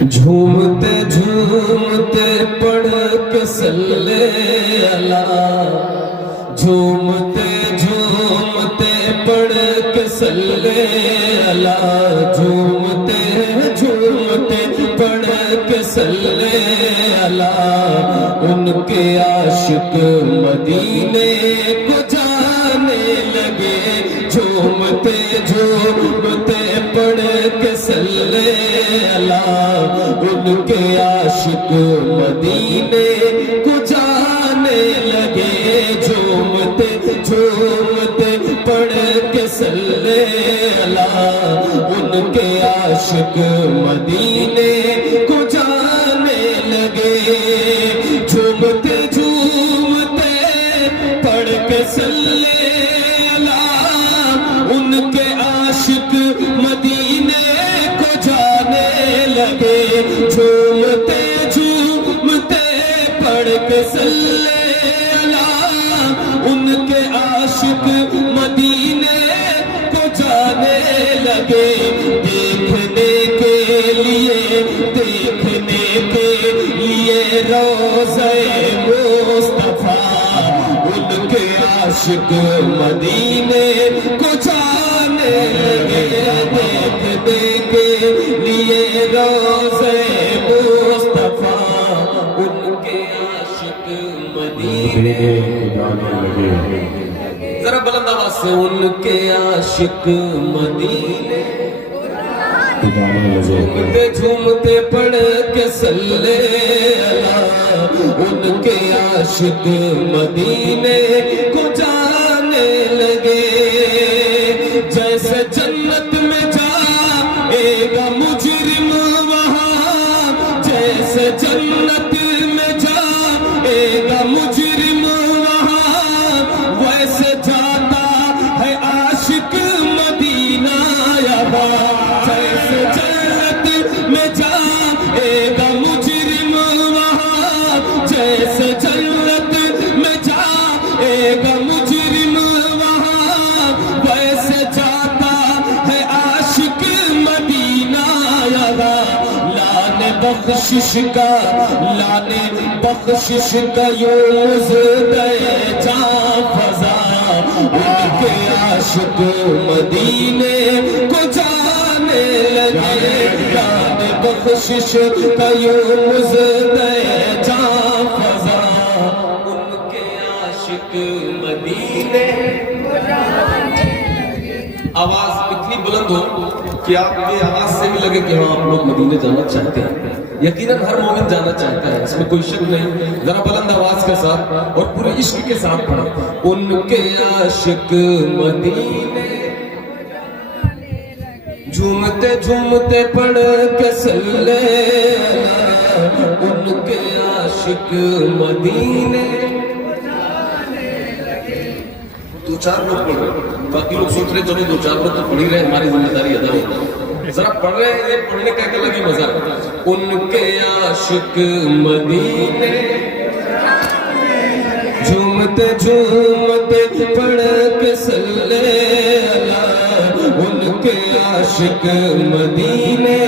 جھومتے جھومتے پڑھ کے صلی اللہ، جھومتے جھومتے پڑھ کے صلی اللہ، جھومتے جھومتے پڑھ کے صلی اللہ، ان کے عاشق مدینے کو جانے لگے، جھومتے جھومتے پڑھ کے صلی اللہ، ان کے عاشق مدینے کو جانے لگے، جھومتے جھومتے پڑھ کے صلی اللہ، ان کے عاشق مدینے کو جانے لگے، جھومتے جھومتے پڑھ کے صلی اللہ، ان کے عاشق مدینے کو جانے لگے، جھومتے جھومتے پڑھ کے صلی اللہ، ان کے عاشق مدینے کو جانے لگے، دیکھنے کے لیے روضہ مصطفیٰ، ان کے عاشق مدینے کو جانے لگے، دیکھنے کے لیے روضہ مصطفیٰ، ان کے عاشق مدینے کو جانے لگے، ذرا بلند آواز سے، ان کے عاشق مدینے جھومتے جھومتے پڑھ کے صلی اللہ، ان کے عاشق مدینے کو جانے لگے، جیسے جنت میں جائے گا مجرم وہاں، جیسے جنت میں جائے گا مجرم وہاں، ویسے جاتا ہے عاشق مدینہ یہاں، جیسے جنت میں جائے گا مجرم وہاں، جیسے جنت میں جائے گا مجرم وہاں، ویسے جاتا ہے عاشق مدینہ یہاں، لانے بخشش کا یوز دے جاں فضا، ان کے عاشق مدینے کو جانے لگے، لانے بخشش کا یوز دے جاں فضا، ان کے عاشق مدینے کو جانے لگے۔ آواز اتنی بلند ہو کہ آپ کی آواز سے بھی لگے کہ ہاں آپ لوگ مدینے جانا چاہتے ہیں، یقیناً ہر مومن جانا چاہتا ہے، اس میں کوئی شک نہیں، ذرا بلند آواز کے ساتھ اور پورے عشق کے ساتھ پڑھیں، ان کے عاشق مدینے جھومتے جھومتے پڑھ کے صلی اللہ، ان کے عاشق مدینے دو چار لوگ پڑھ رہے، باقی لوگ سوچ رہے چلو دو چار لوگ تو پڑھ ہی رہے، ہماری ذمہ داری ادا ہوگی، ذرا پڑھ رہے ہیں، یہ پڑھنے کا ایک الگ ہی مزہ، ان کے عاشق مدینے جھومتے جھومتے پڑھ کے صلی اللہ، ان کے عاشق مدینے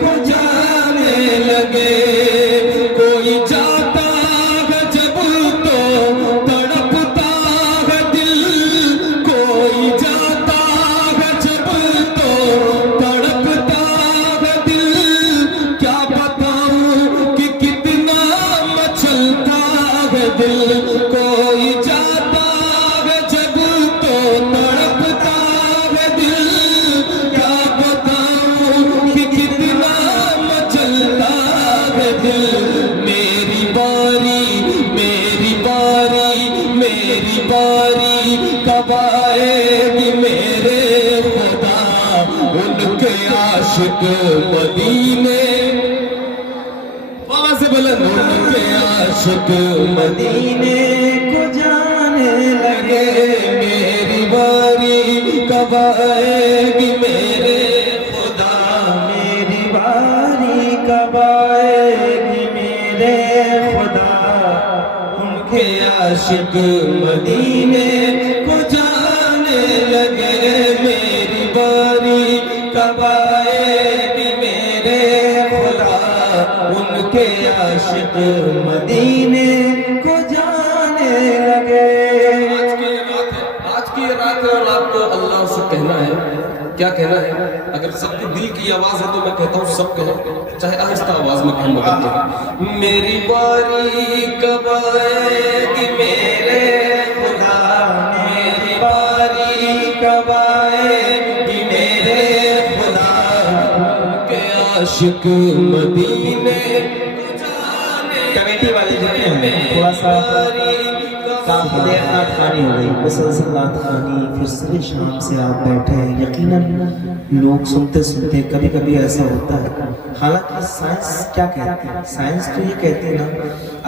کو جانے لگے، کوئی جاتا ہے جب تو تڑپتا ہے دل، کوئی جاتا ہے جب تو تڑپتا ہے دل، کیا بتاؤں کہ کتنا مچلتا ہے دل، کوئی جاتا ہے جب تو تڑپتا ہے دل، کیا بتاؤں کہ کتنا مچلتا ہے دل، میری باری میری باری میری باری کب آئے گی میرے خدا، ان کے عاشق مدینے آواز سے بلند، ان کے عاشق مدینے کو جانے لگے، میری باری کب آئے گی میرے خدا، میری باری کب آئے گی میرے خدا، ان کے عاشق مدینے کو جانے لگے، میری باری کب آئے گی میرے خدا، ان کے عاشق مدینے کو جانے لگے. آج کی رات ہے اور آپ کو اللہ سے کہنا ہے. کیا کہنا ہے؟ اگر سب کی دل کی آواز ہے تو میں کہتا ہوں سب کہیں، چاہے آہستہ آواز میں کہیں مگر کہیں. میری باری کب آئے گی میرے خدا، میری باری کب آئے گی میرے خدا، کہ عاشق مدینے کمیٹی والے جو ہیں تھوڑا سا کافی دیر نعت خوانی ہو گئی، مسلسل نعت خوانی، پھر صبح شام سے آپ بیٹھے ہیں. یقیناً لوگ سنتے سنتے کبھی کبھی ایسا ہوتا ہے. حالانکہ سائنس کیا کہتی ہے؟ سائنس تو یہ کہتی ہے نا،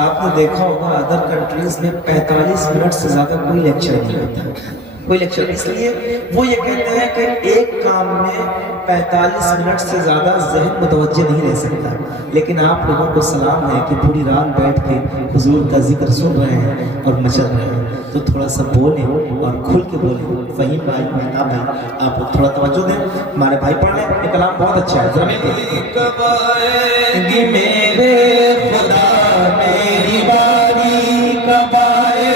آپ نے دیکھا ہوگا ادر کنٹریز میں 45 منٹ سے زیادہ کوئی لیکچر نہیں ہوتا، کوئی لیکچر. اس لیے وہ یہ کہتے ہیں کہ ایک کام میں 45 منٹ سے زیادہ ذہن متوجہ نہیں رہ سکتا. لیکن آپ لوگوں کو سلام ہے کہ پوری رات بیٹھ کے حضور کا ذکر سن رہے ہیں اور مچل رہے ہیں، تو تھوڑا سا بولیں اور کھل کے بولیں. فہیم بھائی، مہتاب بھائی، آپ تھوڑا توجہ دیں. ہمارے بھائی پڑھ لیں، یہ کلام بہت اچھا ہے. ذرا مل کے کب آئے گی میرے خدا، میری باری کب آئے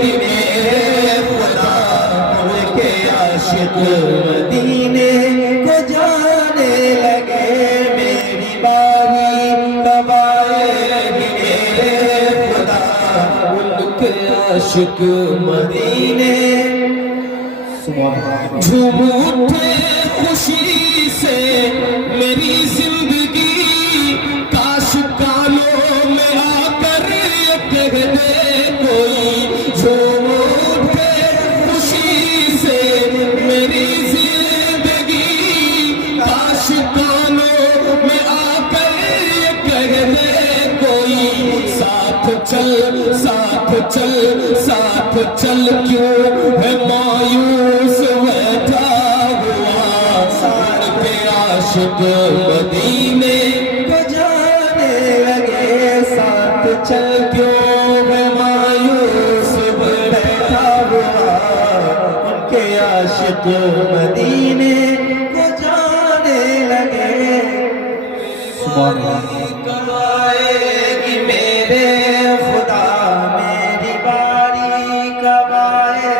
گی میرے خدا، ان کے عاشق مدینے کو جانے لگے. میری باری کب آئے گی میرے خدا، ان کے عاشق مدینے. جھوم اٹھے خوشی سے میری زندگی، کاش کانوں میں آ کر یہ کہہ دے کوئی. جھوم اٹھے خوشی سے میری زندگی، کاش کانوں میں آ کر یہ کہہ دے کوئی. ساتھ چل ساتھ چل ساتھ چل کیوں ہے مایوس بیٹھا ہوا، ان کے عاشق مدینے کو جانے لگے. ساتھ چل کیوں ہے مایوس بیٹھا ہوا، ان کے عاشق مدینے کو جانے لگے. سبحان اللہ. کب آئے گی میرے خدا، میری باری کب آئے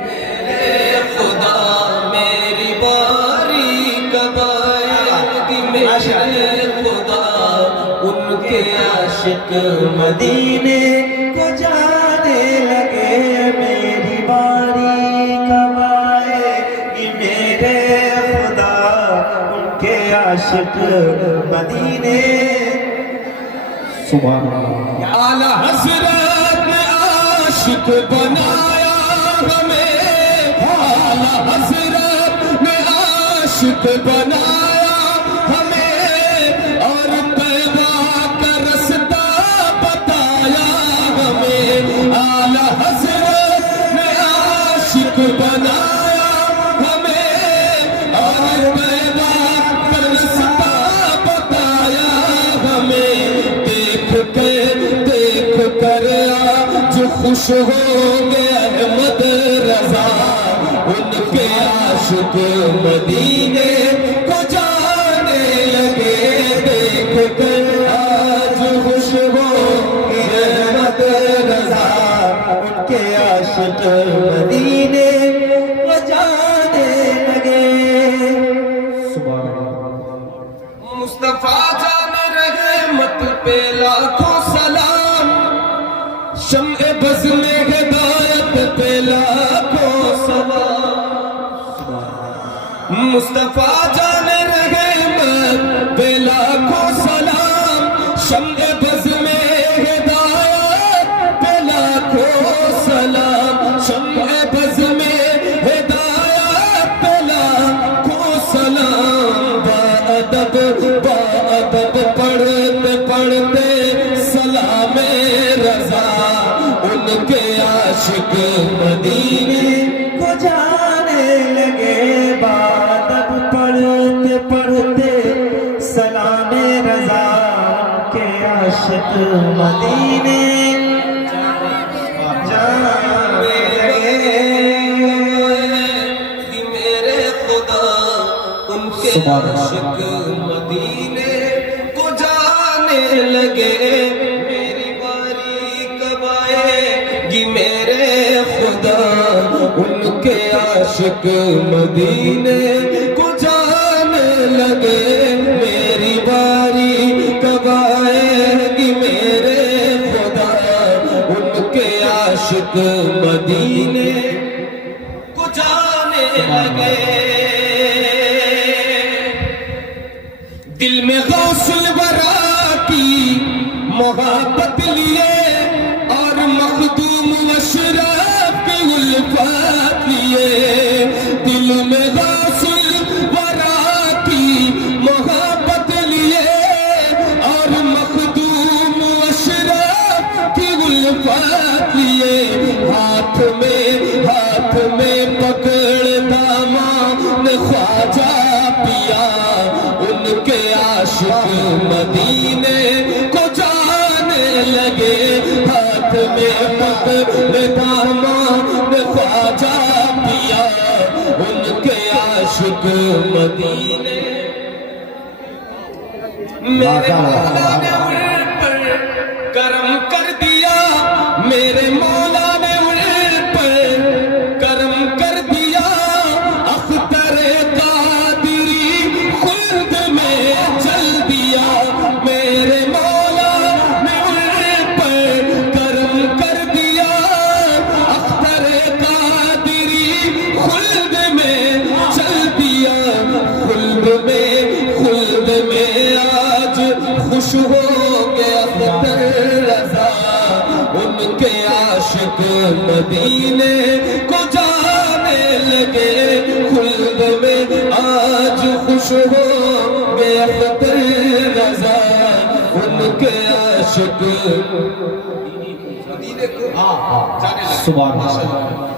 میرے خدا، میری باری کب آئے گی میرے خدا، ان کے عاشق مدینے کو جانے لگے. میری باری کب آئے گی میرے خدا، ان کے عاشق مدینے. سبحان اللہ. اعلی حضرت نے عاشق بنایا ہمیں، اعلی حضرت نے عاشق بنایا ہمیں، اور طیبہ کا رستہ بتایا ہمیں. اعلی حضرت نے عاشق بنایا ہمیں، اور طیبہ کا رستہ بتایا ہمیں. دیکھ کر آج خوش ہو گیا احمد رضا، ان کے عاشق مدینے کو جانے لگے. دیکھ کر آج خوش ہو گیا احمد رضا، ان کے عاشق مدینے کو جانے لگے. مصطفیٰ جان رحمت پہ لاکھوں سلام، شمع بز میں ہدایت پہ لاکھوں سلام. مصطفیٰ جان رحمت پہ لاکھوں سلام، شمع بز میں ہدایت پہ لاکھوں سلام. شمع بز میں ہدایت پہ لاکھوں سلام. بادب پڑھتے پڑھتے سلام رضا، ان کے عاشق مدینے کو جانے لگے. بادب پڑھتے پڑھتے سلام رضا، ان کے عاشق مدینے جانے لگے. میرے خدا، ان کے عاشق مدینے کو جانے لگے میری باری کب آئے گی میرے خدا ان کے عاشق مدینے کو جانے لگے میری باری کب آئے گی میرے خدا ان کے عاشق مدینے کو جانے لگے دل میں غوث الورا کی محبت لیے اور مخدوم اشراف کی الفات لیے دل میں غوث الورا کی محبت لیے اور مخدوم اشراف کی الفات لیے ہاتھ میں پکڑ دامان خواجہ پیا ان کے عاشق مدینے کو جانے لگے ہاتھ میں پکڑ دامان خواجہ پیا ان کے عاشق مدینے میرے مولا نے ان پر کرم کر دیا میرے مولا نے ان پر کرم کر دیا اختر قادری خلد میں چل دیا میرے مولا نے ان پر کرم کر دیا اختر قادری خلد میں چل دیا خلد میں آج خوش ہو گیا اختر رضا ان کے عاشق مدینے کو جانے لگے خلد میں آج خوش ہو گیا اختر رضا ان کے عاشق سبحان اللہ